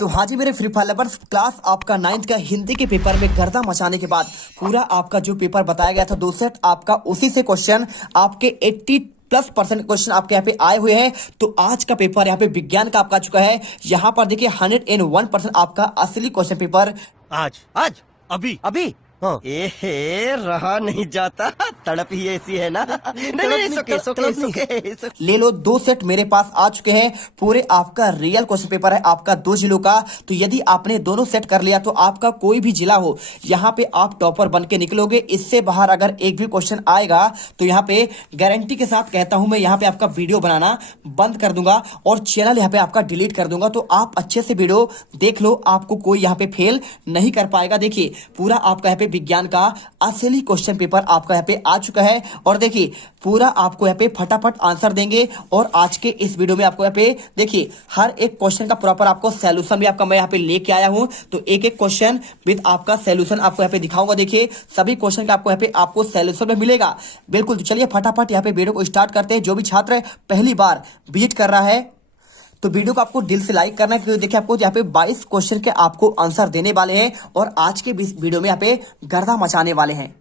तो हाँ जी मेरे फ्री फायर लवर्स, क्लास आपका 9th का हिंदी के पेपर में गर्दा मचाने के बाद पूरा आपका जो पेपर बताया गया था 2 सेट आपका, उसी से क्वेश्चन आपके 80+% क्वेश्चन आपके यहाँ पे आए हुए हैं। तो आज का पेपर यहाँ पे विज्ञान का आपका आ चुका है। यहाँ पर देखिए 101% आपका असली क्वेश्चन पेपर आज आज अभी अभी हाँ। ए रहा नहीं जाता, तड़प ही ऐसी है ना। नहीं, सुके। ले लो। 2 सेट मेरे पास आ चुके हैं। पूरे आपका रियल क्वेश्चन पेपर है आपका 2 जिलों का। तो यदि आपने दोनों सेट कर लिया तो आपका कोई भी जिला हो, यहाँ पे आप टॉपर बन के निकलोगे। इससे बाहर अगर एक भी क्वेश्चन आएगा तो यहाँ पे गारंटी के साथ कहता हूं मैं, यहाँ पे आपका वीडियो बनाना बंद कर दूंगा और चैनल यहाँ पे आपका डिलीट कर दूंगा। तो आप अच्छे से वीडियो देख लो, आपको कोई यहाँ पे फेल नहीं कर पाएगा। देखिए पूरा आपका यहाँ पे विज्ञान का असली क्वेश्चन पेपर आपका यहाँ पे आ चुका है। और देखिए पूरा आपको यहाँ पे फटाफट आंसर देंगे। और आज के इस वीडियो में आपको यहाँ पे देखिए हर एक क्वेश्चन का प्रॉपर आपको सॉल्यूशन भी आपका मैं यहाँ पे लेके आया हूं। तो एक एक क्वेश्चन विद आपका सॉल्यूशन आपको यहाँ पे दिखाऊंगा। देखिए सभी क्वेश्चन का आपको यहाँ पे आपको सॉल्यूशन में मिलेगा बिल्कुल। तो चलिए फटाफट यहाँ पे वीडियो को स्टार्ट करते हैं। जो भी छात्र पहली बार विजिट कर रहा है तो वीडियो को आपको दिल से लाइक करना है, क्योंकि देखिए आपको यहाँ पे 22 क्वेश्चन के आपको आंसर देने वाले हैं और आज के वीडियो में यहाँ पे गर्दा मचाने वाले हैं।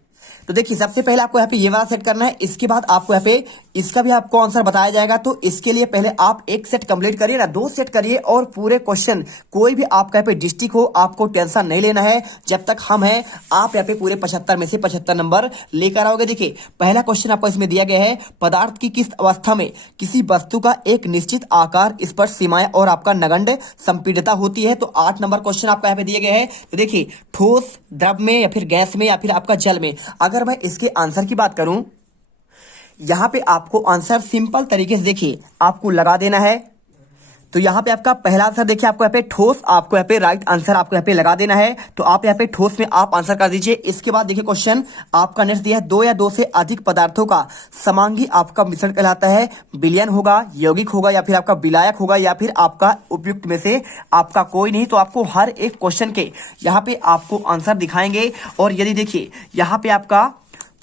तो देखिए सबसे पहले आपको यहाँ पे ये वाला सेट करना है। इसके बाद आपको यहाँ पे इसका भी आपको आंसर बताया जाएगा। तो इसके लिए पहले आप एक सेट कंप्लीट करिए ना, 2 सेट करिए। और पूरे क्वेश्चन कोई भी आपका यहाँ पे डिस्ट्रिक्ट हो, आपको टेंशन नहीं लेना है। जब तक हम हैं आप यहाँ पे पूरे 75 में से 75 नंबर लेकर आओगे। देखिए पहला क्वेश्चन आपको इसमें दिया गया है, पदार्थ की किस अवस्था में किसी वस्तु का एक निश्चित आकार, स्पर्श, सीमाएं और आपका नगण्य संपीड़ितता होती है। तो 8 नंबर क्वेश्चन आपका यहाँ पे दिए गए हैं। तो देखिए ठोस, द्रव में या फिर गैस में या फिर आपका जल में। अगर मैं इसके आंसर की बात करूं, यहां पे आपको आंसर सिंपल तरीके से देखिए आपको लगा देना है। तो यहाँ पे आपका पहला आंसर देखिए आपको यहाँ पे ठोस, आपको यहाँ पे राइट आंसर आपको यहाँ पे लगा देना है। तो आप यहाँ पे ठोस में आप आंसर कर दीजिए। इसके बाद देखिए क्वेश्चन आपका नेक्स्ट दिया है, 2 या 2 से अधिक पदार्थों का समांगी आपका मिश्रण कहलाता है। विलयन होगा, यौगिक होगा या फिर आपका विलायक होगा या फिर आपका उपयुक्त में से आपका कोई नहीं। तो आपको हर एक क्वेश्चन के यहाँ पे आपको आंसर दिखाएंगे। और यदि देखिए यहाँ पे आपका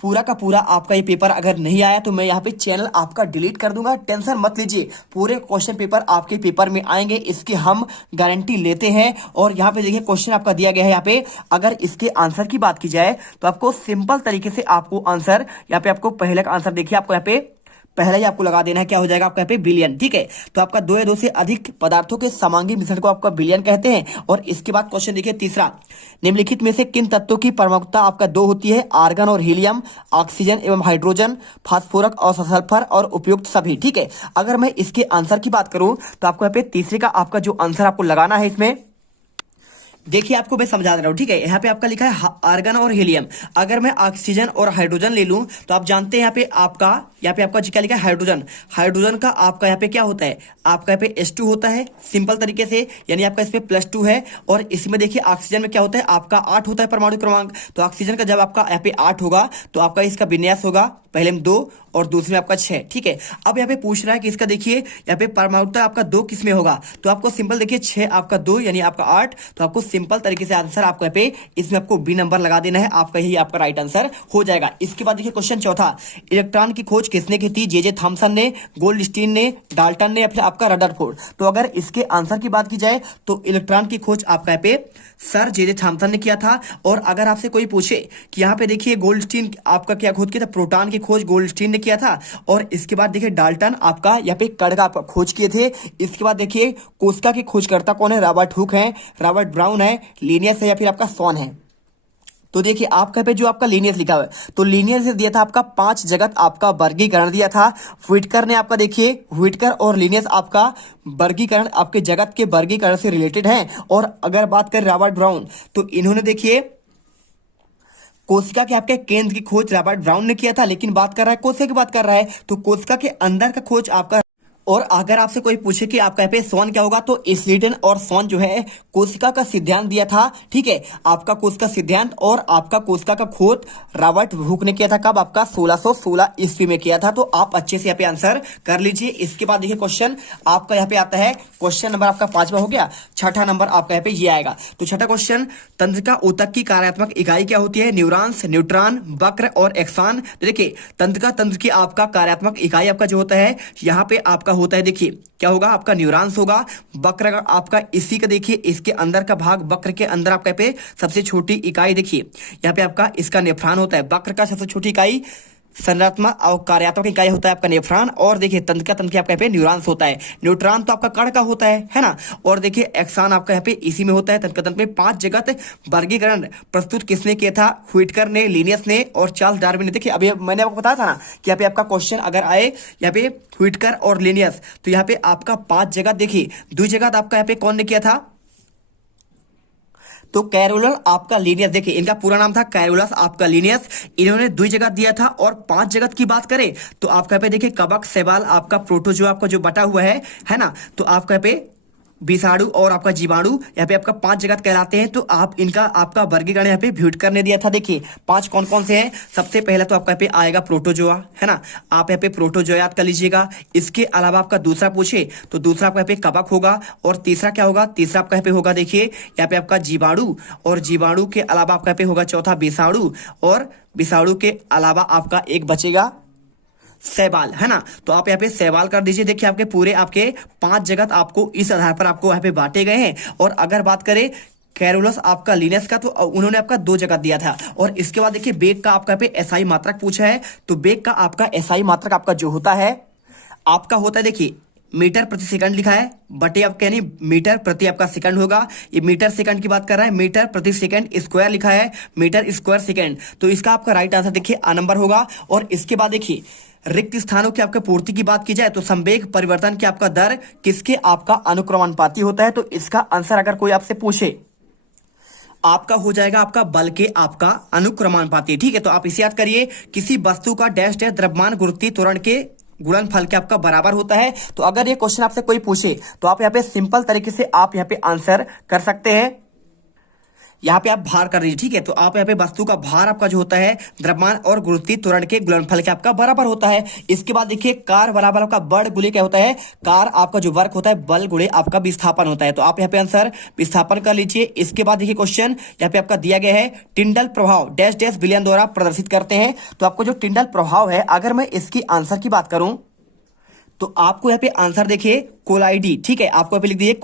पूरा का पूरा आपका ये पेपर अगर नहीं आया तो मैं यहाँ पे चैनल आपका डिलीट कर दूंगा। टेंशन मत लीजिए, पूरे क्वेश्चन पेपर आपके पेपर में आएंगे, इसकी हम गारंटी लेते हैं। और यहाँ पे देखिए क्वेश्चन आपका दिया गया है। यहाँ पे अगर इसके आंसर की बात की जाए तो आपको सिंपल तरीके से आपको आंसर यहाँ पे आपको पहले का आंसर देखिए आपको यहाँ पे पहले ही आपको लगा देना है। क्या हो जाएगा आपका यहाँ पे बिलियन, ठीक है। तो आपका 2 या 2 से अधिक पदार्थों के समांगी मिश्रण को आपका बिलियन कहते हैं। और इसके बाद क्वेश्चन देखिए तीसरा, निम्नलिखित में से किन तत्वों की परमाणुकता आपका 2 होती है? आर्गन और हीलियम, ऑक्सीजन एवं हाइड्रोजन, फास्फोरस और सल्फर और उपयुक्त सभी, ठीक है। अगर मैं इसके आंसर की बात करूं तो आपको यहाँ पे तीसरे का आपका जो आंसर आपको लगाना है, इसमें देखिए आपको मैं समझा दे रहा हूं, ठीक है। यहाँ पे आपका लिखा है आर्गन और हीलियम। अगर मैं ऑक्सीजन और हाइड्रोजन ले लूं तो आप जानते हैं यहाँ पे आपका क्या लिखा है, हाइड्रोजन। हाइड्रोजन का आपका यहाँ पे क्या होता है, आपका यहाँ पे H2 होता है सिंपल तरीके से, यानी आपका इसमें +2 है। और इसमें देखिए ऑक्सीजन में क्या होता है, आपका 8 होता है परमाणु क्रमांक। तो ऑक्सीजन का जब आपका यहाँ पे 8 होगा तो आपका इसका विन्यास होगा पहले में 2 और दूसरे में आपका 6, ठीक है। अब यहाँ पे पूछ रहा है कि इसका देखिए यहाँ पे परमाणुता आपका 2 किस में होगा। तो आपको सिंपल देखिए 6 आपका 2 यानी आपका 8। तो आपको सिंपल तरीके से आंसर आपको यहाँ पे इसमें आपको बी नंबर लगा देना है, आपका ही आपका राइट आंसर हो जाएगा। इसके बाद देखिए क्वेश्चन चौथा, इलेक्ट्रॉन की खोज किसने की थी? जे थॉमसन ने, गोल्डस्टीन ने, डाल्टन ने या फिर आपका रदरफोर्ड। तो अगर इसके आंसर की बात की जाए तो इलेक्ट्रॉन की खोज आपका यहाँ पे सर जे थॉमसन ने किया था। और अगर आपसे कोई पूछे कि यहाँ पे देखिए गोल्डस्टीन आपका क्या खोज किया था, प्रोटॉन की खोज गोल्डस्टीन ने किया था। और इसके बाद देखिए डाल्टन आपका यहाँ पे कण का आपका खोज किए थे। इसके बाद देखिए कोशिका की खोजकर्ता कौन है? रॉबर्ट हुक है, रॉबर्ट ब्राउन है, लिनियस है या फिर आपका सॉन है। तो देखिए आपका पे जो आपका लीनियस लिखा हुआ है, तो लीनियस से दिया था आपका 5 जगत आपका वर्गीकरण दिया था। व्हिटकर ने आपका देखिए व्हिटकर और लीनियस आपका वर्गीकरण आपके जगत के वर्गीकरण से रिलेटेड है। और अगर बात करें रॉबर्ट ब्राउन, तो इन्होंने देखिए कोशिका के आपके केंद्र की खोज रॉबर्ट ब्राउन ने किया था। लेकिन बात कर रहा है कोशिका की बात कर रहा है तो कोशिका के अंदर का खोज आपका। और अगर आपसे कोई पूछे कि आपका यहाँ पे सॉन क्या होगा, तो स्लीडन और सॉन जो है कोशिका का सिद्धांत दिया था, ठीक है। आपका कोशिका सिद्धांत और आपका कोशिका का खोज रॉबर्ट हुक ने किया था। कब? आपका 1616 ईस्वी में किया था। तो आप अच्छे से यहाँ पे आंसर कर लीजिए। इसके बाद देखिए क्वेश्चन आपका यहाँ पे आता है, क्वेश्चन नंबर आपका 5वां हो गया। छठा नंबर आपका यहाँ पे ये आएगा। तो छठा क्वेश्चन, तंत्र का ऊतक की कार्यात्मक इकाई क्या होती है? न्यूरॉन्स, न्यूट्रॉन, वक्र और एक्सान। तो देखिए तंत्र की आपका कार्यात्मक इकाई आपका जो होता है यहाँ पे आपका होता है देखिए क्या होगा, आपका न्यूरॉन्स होगा। वक्र का आपका इसी का देखिए इसके अंदर का भाग, वक्र के अंदर आपका पे सबसे छोटी इकाई देखिए यहाँ पे आपका इसका नेफ्रॉन होता है। वक्र का सबसे छोटी इकाई संरचनात्मक और कार्यात्मक इकाई होता है आपका नेफ्रॉन, और देखिए तंत्रिका आपका यहाँ पे न्यूरॉन्स होता है। न्यूट्रॉन तो आपका कण का होता है ना। और देखिए एक्सान आपका यहाँ पे इसी में होता है। तंत्र में 5 जगत वर्गीकरण प्रस्तुत किसने किया था? व्हिटकर ने, लिनियस ने और चार्ल्स डार्विन ने। देखिए अभी मैंने आपको बताया था ना कि यहाँ पे आपका क्वेश्चन अगर आए यहाँ पे व्हिटकर और लिनियस, तो यहाँ पे आपका 5 जगत देखिए 2 जगत आपका यहाँ पे कौन ने किया था? तो कैरोलस आपका लिनियस, देखिए इनका पूरा नाम था कैरोलस आपका लिनियस। इन्होंने 2 जगत दिया था। और 5 जगत की बात करें तो आपका पे देखिए कवक, शैवाल, आपका प्रोटोजोआ आपका जो बटा हुआ है ना। तो आपका पे विषाणु और आपका जीवाणु यहाँ पे आपका 5 जगत कहलाते हैं। तो आप इनका आपका वर्गीकरण यहाँ पे व्हिटकर ने दिया था। देखिए 5 कौन कौन से हैं? सबसे पहला तो आपका यहाँ पे आएगा प्रोटोजोआ, है ना। आप यहाँ पे प्रोटोजोआ याद कर लीजिएगा। इसके अलावा आपका दूसरा पूछे तो दूसरा आपका यहाँ पे कवक होगा। और तीसरा क्या होगा? तीसरा आपका यहाँ पे होगा देखिए यहाँ पे आपका जीवाणु। और जीवाणु के अलावा आपका यहाँ पे होगा चौथा विषाणु। और विषाणु के अलावा आपका एक बचेगा शैवाल, है ना। तो आप यहाँ पे शैवाल कर दीजिए। देखिए आपके पूरे आपके 5 जगत आपको इस आधार पर आपको यहाँ पे बांटे गए हैं। और अगर बात करें कैरोलस आपका लिनियस का, तो उन्होंने आपका 2 जगत दिया था। और इसके बाद देखिए बेग का आपका पे एसआई मात्रक पूछा है। तो बेग का आपका एसआई मात्रक आपका जो होता है आपका होता है देखिए मीटर प्रति सेकंड लिखा है बटे आपका यानी मीटर प्रति आपका सेकंड होगा। ये मीटर सेकंड की बात कर रहा है। मीटर प्रति सेकंड स्क्वायर लिखा है मीटर स्क्वायर सेकंड। तो इसका आपका राइट आंसर देखिए आ नंबर होगा। और इसके बाद देखिए रिक्त स्थानों की आपके पूर्ति की बात की जाए तो संवेग परिवर्तन की आपका दर किसके आपका अनुक्रमानुपाती होता है? तो इसका आंसर अगर कोई आपसे पूछे आपका हो जाएगा आपका बल के आपका अनुक्रमानुपाती। ठीक है, तो आप इसे याद करिए। किसी वस्तु का डैश डैश द्रव्यमान गुरुत्वीय त्वरण के गुणनफल के आपका बराबर होता है। तो अगर ये क्वेश्चन आपसे कोई पूछे तो आप यहाँ पे सिंपल तरीके से आप यहाँ पे आंसर कर सकते हैं। यहाँ पे आप भार कर दीजिए। ठीक है, तो आप यहाँ पे वस्तु का भार आपका जो होता है द्रव्यमान और गुरुत्वीय त्वरण के गुणनफल के आपका बराबर होता है। इसके बाद देखिए कार बराबर आपका बल गुणे क्या होता है? कार आपका जो वर्क होता है बल गुणे आपका विस्थापन होता है। तो आप यहाँ पे आंसर विस्थापन कर लीजिए। इसके बाद देखिए क्वेश्चन यहाँ पे आपका दिया गया है टिंडल प्रभाव डैश डैश विलयन द्वारा प्रदर्शित करते हैं। तो आपको जो टिंडल प्रभाव है अगर मैं इसकी आंसर की बात करूं तो आपको यहाँ पे आंसर देखिए कोलाइडी। ठीक है, आपको यहाँ पे लिख दीजिए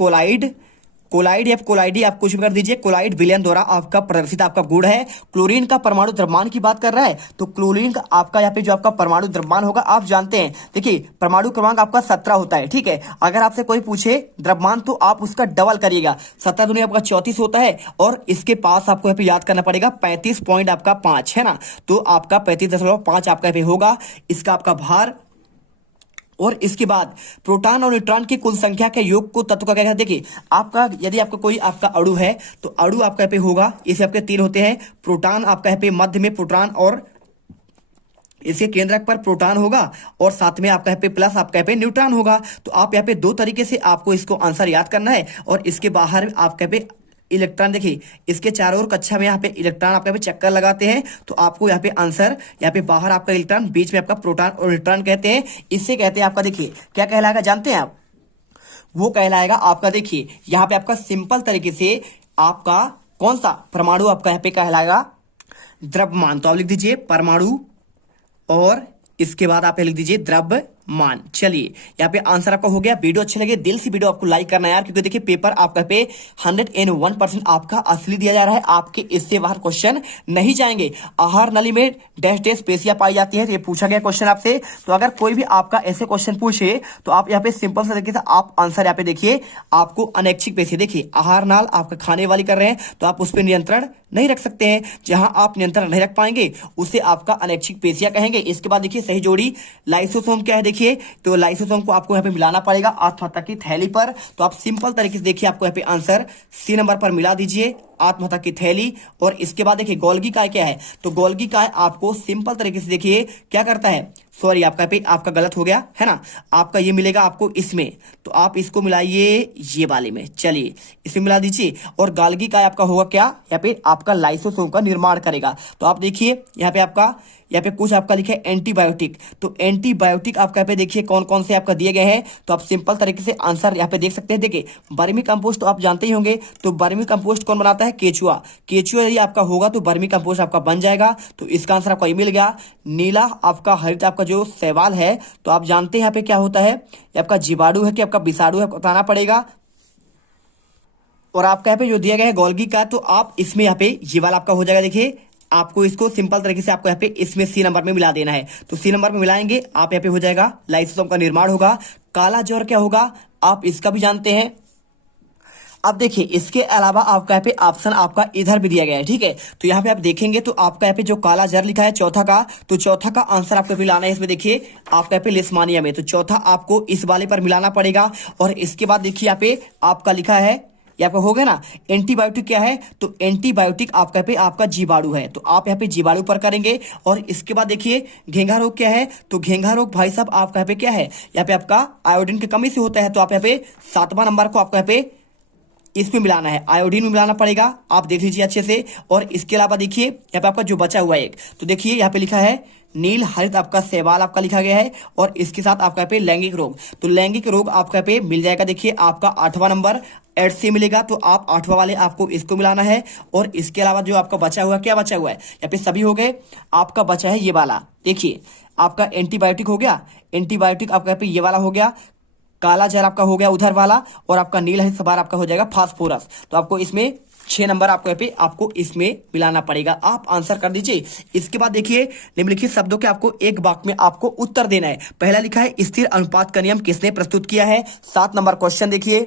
कोलाइड या कोलाइडी आप कुछ भी कर दीजिए। कोलाइड विलयन द्वारा आपका प्रदर्शित आपका गुण है। क्लोरीन का परमाणु द्रव्यमान की बात कर रहा है तो क्लोरीन का आपका यहाँ पे जो आपका परमाणु द्रव्यमान होगा आप जानते हैं। देखिए परमाणु क्रमांक आपका 17 होता है। ठीक है, अगर आपसे कोई पूछे द्रव्यमान तो आप उसका डबल करिएगा। 17 दूनी आपका 34 होता है। और इसके पास आपको यहाँ पे याद करना पड़ेगा 35.5 है ना। तो आपका 35.5 आपका यहाँ पे होगा इसका आपका भार। और इसके बाद प्रोटॉन और न्यूट्रॉन की कुल संख्या के योग को तत्व का क्या कहते हैं? देखिए आपका यदि आपका कोई आपका अणु है तो अणु आपका यहाँ पे होगा। इसे आपके 3 होते हैं। प्रोटॉन आपका यहाँ पे मध्य में प्रोटॉन और इसके केंद्रक पर प्रोटॉन होगा और साथ में आपका यहाँ पे प्लस आपका यहाँ पे न्यूट्रॉन होगा। तो आप यहाँ पे 2 तरीके से आपको इसको आंसर याद करना है। और इसके बाहर आपका यहाँ पे इलेक्ट्रॉन देखिए इसके चारों ओर कक्षा में यहाँ पे इलेक्ट्रॉन आपके यहाँ पे चक्कर लगाते हैं। तो आपको यहाँ पे आंसर यहाँ पे बाहर आपका इलेक्ट्रॉन बीच में आपका प्रोटॉन और न्यूट्रॉन कहते हैं। इससे कहते हैं आपका देखिए क्या कहलाएगा जानते हैं आप? वो कहलाएगा आपका देखिए यहाँ पे आपका सिंपल तरीके से आपका कौन सा परमाणु आपका यहाँ पे कहलाएगा द्रव्यमान। तो आप लिख दीजिए परमाणु और इसके बाद आप लिख दीजिए द्रव्यमान। चलिए यहाँ पे आंसर आपका हो गया। वीडियो अच्छी लगे दिल से वीडियो आपको लाइक करना है यार, क्योंकि देखिए पेपर आपका पे 101% आपका असली दिया जा रहा है। आपके इससे बाहर क्वेश्चन नहीं जाएंगे। आहार नली में डैश डैश पेशियां पाई जाती है, तो ये पूछा गया क्वेश्चन आपसे। तो अगर कोई भी आपका ऐसे क्वेश्चन पूछे तो आप यहाँ पे सिंपल से तरीके से आप आंसर यहाँ पे देखिए आपको अनैच्छिक पेशी देखिए आहार नाल आपका खाने वाली कर रहे हैं तो आप उस पर नियंत्रण नहीं रख सकते हैं। जहां आप नियंत्रण नहीं रख पाएंगे उसे आपका अनैच्छिक पेशियां कहेंगे। इसके बाद देखिए सही जोड़ी लाइसोसोम क्या है? देखिए तो लाइसोसोम को आपको यहाँ पे मिलाना पड़ेगा आत्महत्या की थैली पर। तो आप सिंपल तरीके से देखिए आपको यहाँ पे आंसर सी नंबर पर मिला दीजिए आत्महत्या की थैली। और इसके बाद देखिए गोल्गी काय क्या है? तो गोल्गी काय आपको सिंपल तरीके से देखिए क्या करता है, सॉरी आपका पे आपका गलत हो गया है ना, आपका ये मिलेगा आपको इसमें। तो आप इसको मिलाइए ये वाले में। चलिए इसमें मिला दीजिए। और गाल्गी काय आपका होगा क्या? यहाँ पे आपका लाइसोसोम का निर्माण करेगा। तो आप देखिए यहाँ पे कुछ आपका लिखा है एंटीबायोटिक। तो एंटीबायोटिक आपका यहाँ पे देखिए कौन कौन से आपका दिए गए हैं। तो आप सिंपल तरीके से आंसर यहाँ पे देख सकते हैं। देखिए वर्मी कंपोस्ट तो आप जानते ही होंगे। तो वर्मी कंपोस्ट कौन बनाता है? केचुआ। केचुआ यदि आपका होगा तो वर्मी कंपोस्ट आपका बन जाएगा। तो इसका आंसर आपका ये मिल गया। नीला आपका हरित आपका आपका जो सवाल है तो आप जानते हैं यहाँ पे क्या होता है, ये आपका जीवाणु है कि आपका विषाणु है, बताना पड़ेगा। और आपका यहाँ पे जो दिया गया है गोल्गी का, तो आप इसमें यहाँ पे ये वाला आपका हो जाएगा। देखिए आपको इसको सिंपल तरीके से आपको यहाँ पे इसमें सी नंबर में मिला देना है। तो सी नंबर में मिलाएंगे आप यहाँ पे हो जाएगा लाइसोसोम का निर्माण होगा। काला ज्वर क्या होगा आप इसका भी जानते हैं। अब देखिए इसके अलावा आपका यहाँ पे ऑप्शन आपका इधर भी दिया गया है, ठीक है। तो यहाँ पे आप देखेंगे तो आपका यहाँ पे जो काला जर लिखा है चौथा का, तो चौथा का आंसर आपको मिलाना है। इसमें देखिए आपका यहाँ पे लिस्मानिया में, तो चौथा आपको इस वाले पर मिलाना पड़ेगा। और इसके बाद देखिए यहाँ पे आपका लिखा है, ये आपका हो गया ना। एंटीबायोटिक क्या है, तो एंटीबायोटिक आपका यहाँ पे आपका जीवाणु है, तो आप यहाँ पे जीवाणु पर करेंगे। और इसके बाद देखिए घेंघा रोग क्या है, तो घेंघा रोग भाई साहब आपका यहाँ पे क्या है, यहाँ पे आपका आयोडीन की कमी से होता है। तो आप यहाँ पे 7वां नंबर को आपको यहाँ पे इसमें मिलाना है, आयोडीन में मिलाना पड़ेगा, आप देख लीजिए अच्छे से। और इसके अलावा देखिए यहाँ पे आपका जो बचा हुआ है एक, तो देखिए यहाँ पे लिखा है नील हरित आपका शैवाल आपका लिखा गया है। और इसके साथ आपका यहाँ पे लैंगिक रोग, तो लैंगिक रोग आपका यहाँ पे मिल जाएगा। देखिए आपका 8वां नंबर एड से मिलेगा, तो आप 8वां वाले आपको इसको मिलाना है। और इसके अलावा जो आपका बचा हुआ, क्या बचा हुआ है, यहाँ पे सभी हो गए। आपका बचा है ये वाला, देखिए आपका एंटीबायोटिक हो गया, एंटीबायोटिक आपका यहाँ पे ये वाला हो गया, काला जर आपका हो गया उधर वाला, और आपका नील हरित शैवाल आपका हो जाएगा फास्फोरस। तो आपको इसमें 6 नंबर आपको यहाँ पे आपको इसमें मिलाना पड़ेगा। आप आंसर कर दीजिए। इसके बाद देखिए निम्नलिखित शब्दों के आपको एक वाक्य में आपको उत्तर देना है। पहला लिखा है स्थिर अनुपात का नियम किसने प्रस्तुत किया है, 7 नंबर क्वेश्चन देखिए।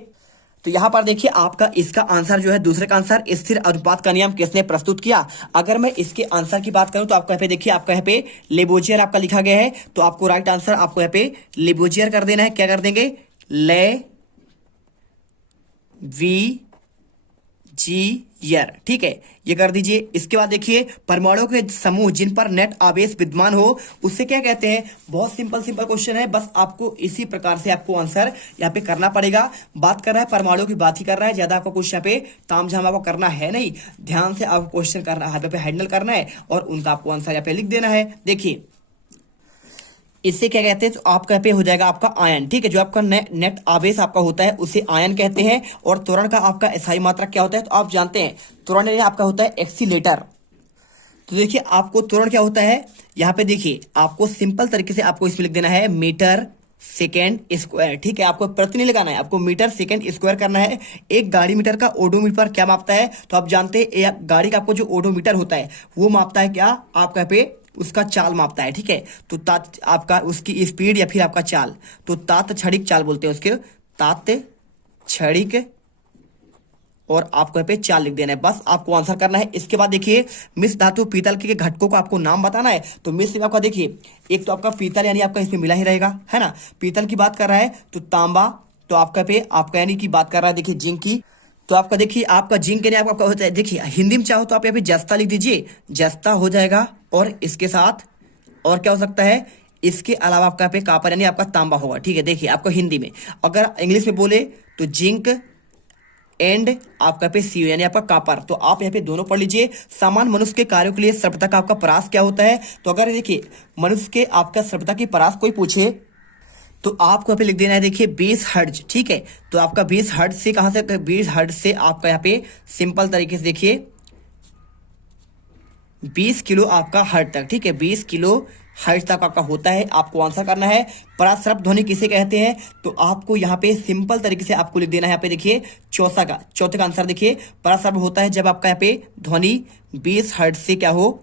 तो यहाँ पर देखिए आपका इसका आंसर जो है, दूसरे का आंसर स्थिर अनुपात का नियम किसने प्रस्तुत किया। अगर मैं इसके आंसर की बात करूं तो आपको यहाँ पे देखिए आपका यहाँ पे लेबोजियर आपका लिखा गया है, तो आपको राइट आंसर आपको यहाँ पे लेबोजियर कर देना है। क्या कर देंगे, ले वी जी यर, ठीक है, ये कर दीजिए। इसके बाद देखिए परमाणुओं के समूह जिन पर नेट आवेश विद्यमान हो उससे क्या कहते हैं। बहुत सिंपल क्वेश्चन है, बस आपको इसी प्रकार से आपको आंसर यहाँ पे करना पड़ेगा। बात कर रहा है परमाणुओं की बात ही कर रहा है, ज्यादा आपको कुछ यहाँ पे तामझाम आपको करना है नहीं, ध्यान से आपको क्वेश्चन करना है, पे हैंडल करना है और उनका आपको आंसर यहाँ पे लिख देना है। देखिए इससे क्या कहते हैं, तो आपका यहाँ पे हो जाएगा आपका आयन, ठीक है। जो आपका नेट आवेश आपका होता है उसे आयन कहते हैं। और त्वरण का आपका SI मात्रक क्या होता है, तो आप जानते हैं त्वरण आपका होता है एक्सीलेटर। तो देखिए आपको त्वरण क्या होता है, यहाँ पे देखिए आपको सिंपल तरीके से आपको इसमें लिख देना है मीटर सेकेंड स्क्वायर, ठीक है। आपको प्रति नहीं लगाना है, आपको मीटर सेकेंड स्क्वायर करना है। एक गाड़ी मीटर का ओडोमीटर क्या मापता है, तो आप जानते हैं गाड़ी का आपको जो ओडोमीटर होता है वो मापता है क्या, आपका यहाँ पे उसका चाल मापता है, ठीक है। तो तात आपका उसकी स्पीड या फिर आपका चाल, तो तात क्षणिक चाल बोलते हैं उसके, तात क्षणिक, और आपको यहाँ पे चाल लिख देना है। बस आपको आंसर करना है। इसके बाद देखिए मिश्र धातु पीतल के घटकों को आपको नाम बताना है। तो मिश्र में आपका देखिए एक तो आपका पीतल यानी आपका इसमें मिला ही रहेगा, है ना। पीतल की बात कर रहा है तो तांबा, तो आपका पे आपका यानी की बात कर रहा है देखिए जिंक की, तो आपका देखिए आपका जिंक यानी आपका होता है, देखिए हिंदी में चाहो तो आप यहाँ पे जस्ता लिख दीजिए, जस्ता हो जाएगा। और इसके साथ और क्या हो सकता है, इसके अलावा आपका यहाँ पे कापर यानी आपका तांबा होगा, ठीक है। देखिए आपको हिंदी में, अगर इंग्लिश में बोले तो जिंक एंड आपका पे सी यानी आपका कापर, तो आप यहाँ पे दोनों पढ़ लीजिए। सामान्य मनुष्य के कार्यों के लिए सर्वथा का आपका परास क्या होता है, तो अगर देखिए मनुष्य के आपका सर्वथा की परास कोई पूछे तो आपको यहाँ पे लिख देना है देखिए 20 हर्ट्ज, ठीक है। तो आपका 20 हर्ट्ज से कहां से, 20 हर्ट्ज से आपका यहाँ पे सिंपल तरीके से देखिए 20 किलो आपका हर्ट्ज तक, ठीक है। 20 किलो हर्ट्ज तक आपका होता है। आपको आंसर करना है पराश्रव्य ध्वनि किसे कहते हैं, तो आपको यहाँ पे सिंपल तरीके से आपको लिख देना है। यहाँ पे देखिए चौथे का आंसर देखिए पराश्रव्य होता है जब आपका यहाँ पे ध्वनि 20 हर्ट्ज से क्या हो,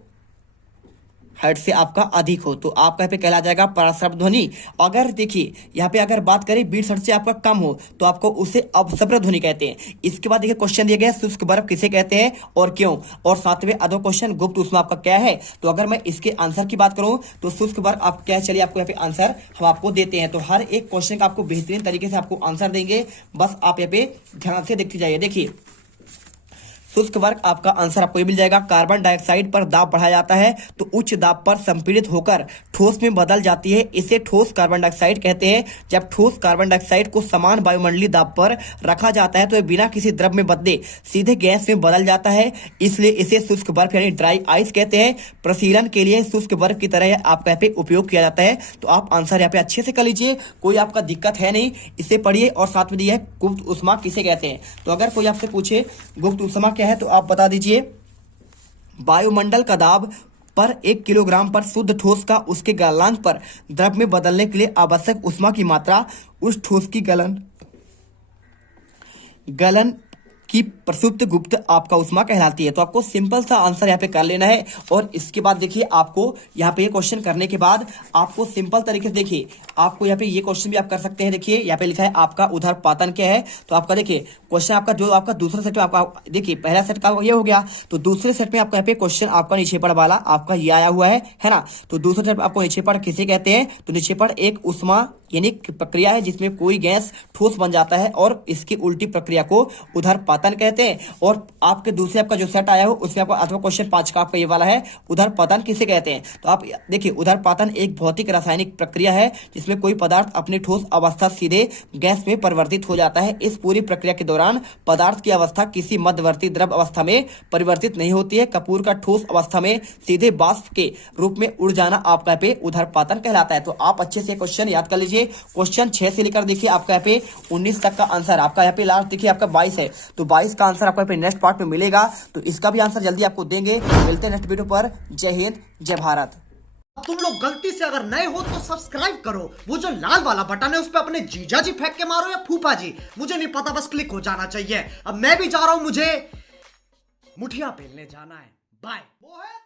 हर्ट्ज से आपका अधिक हो, तो आपका यहाँ पे कहला जाएगा पराश्रव्य ध्वनि। अगर देखिए यहाँ पे अगर बात करें 20 हर्ट्ज से आपका कम हो तो आपको उसे अपश्रव्य ध्वनि कहते हैं। इसके बाद देखिए क्वेश्चन दिया गया शुष्क बर्फ किसे कहते हैं और क्यों, और सातवें अधो क्वेश्चन गुप्त ऊष्मा आपका क्या है। तो अगर मैं इसके आंसर की बात करूं तो शुष्क बर्फ आप क्या, चलिए आपको यहाँ पे आंसर हम आपको देते हैं। तो हर एक क्वेश्चन का आपको बेहतरीन तरीके से आपको आंसर देंगे, बस आप यहाँ पे ध्यान से देखते जाइए। देखिए शुष्क वर्ग आपका आंसर आपको ये मिल जाएगा, कार्बन डाइऑक्साइड पर दाब बढ़ाया जाता है तो उच्च दाब पर संपीड़ित होकर ठोस में बदल जाती है, इसे ठोस कार्बन डाइऑक्साइड कहते हैं। जब ठोस कार्बन डाइऑक्साइड को समान वायुमंडलीय दाब पर रखा जाता है तो यह बिना किसी द्रव में बदले सीधे गैस में बदल जाता है, इसलिए इसे शुष्क बर्फ यानी ड्राई आइस कहते हैं। प्रशीलन के लिए शुष्क बर्फ की तरह आपका यहाँ पे उपयोग किया जाता है। तो आप आंसर यहाँ पे अच्छे से कर लीजिए, कोई आपका दिक्कत है नहीं, इसे पढ़िए। और साथ में दिया है गुप्त ऊष्मा किसे कहते हैं, तो अगर कोई आपसे पूछे गुप्त ऊष्मा है तो आप बता दीजिए वायुमंडल का दाब पर 1 किलोग्राम पर शुद्ध ठोस का उसके गलनांक पर द्रव में बदलने के लिए आवश्यक ऊष्मा की मात्रा उस ठोस की गलन की प्रसुप्त गुप्त आपका ऊष्मा कहलाती है। तो आपको सिंपल सा आंसर यहाँ पे कर लेना है। और इसके बाद देखिए आपको यहाँ पे ये क्वेश्चन करने के बाद आपको सिंपल तरीके से देखिए आपको यहाँ पे ये क्वेश्चन भी आप कर सकते हैं। देखिए यहाँ पे लिखा है आपका उधर्पातन क्या है। तो आपका देखिए क्वेश्चन आपका जो आपका दूसरा सेट में आपका देखिए पहला सेट का ये हो गया, तो दूसरे सेट में आपका यहाँ पे क्वेश्चन आपका निक्षेपण वाला आपका ये आया हुआ है ना। तो दूसरे सेट में आपको निक्षेपण किसे कहते हैं, तो निक्षेपण एक ऊष्मा यानी प्रक्रिया है जिसमें कोई गैस ठोस बन जाता है और इसकी उल्टी प्रक्रिया को उधर्पातन कहते हैं। और आपके दूसरे आपका जो सेट आया हो उसमें आपका अथवा क्वेश्चन 5 का आपका ये वाला है उधर्पतन किसे कहते हैं। तो आप देखिए उधर्पतन एक भौतिक रासायनिक प्रक्रिया है जिसमें कोई पदार्थ अपनी ठोस अवस्था सीधे गैस में परिवर्तित हो जाता है। इस पूरी प्रक्रिया के दौरान पदार्थ की अवस्था किसी मध्यवर्ती द्रव अवस्था में परिवर्तित नहीं होती है। कपूर का ठोस अवस्था में सीधे वाष्प के रूप में उड़ जाना आपका पे उधर्पतन कहलाता है। तो आप अच्छे से क्वेश्चन याद कर लीजिए। क्वेश्चन 6 से लेकर देखिए आपका यहाँ पे 19 तक का आंसर आपका यहाँ पे लास्ट देखिए आपका 22 है। तो 22 का आंसर आपको यहाँ पे नेक्स्ट पार्ट में मिलेगा। तो इसका भी आंसर जल्दी आपको देंगे। मिलते हैं नेक्स्ट वीडियो पर। जय हिंद, जय भारत। तुम लोग गलती से अगर नए हो तो सब्सक्राइब करो, वो जो लाल वाला बटन है उस पर अपने जीजा जी फेंक के मारो या फूफा जी, मुझे नहीं पता, बस क्लिक हो जाना चाहिए। अब मैं भी जा रहा हूं, मुझे मुठिया पेलने जाना है। बाय। वो है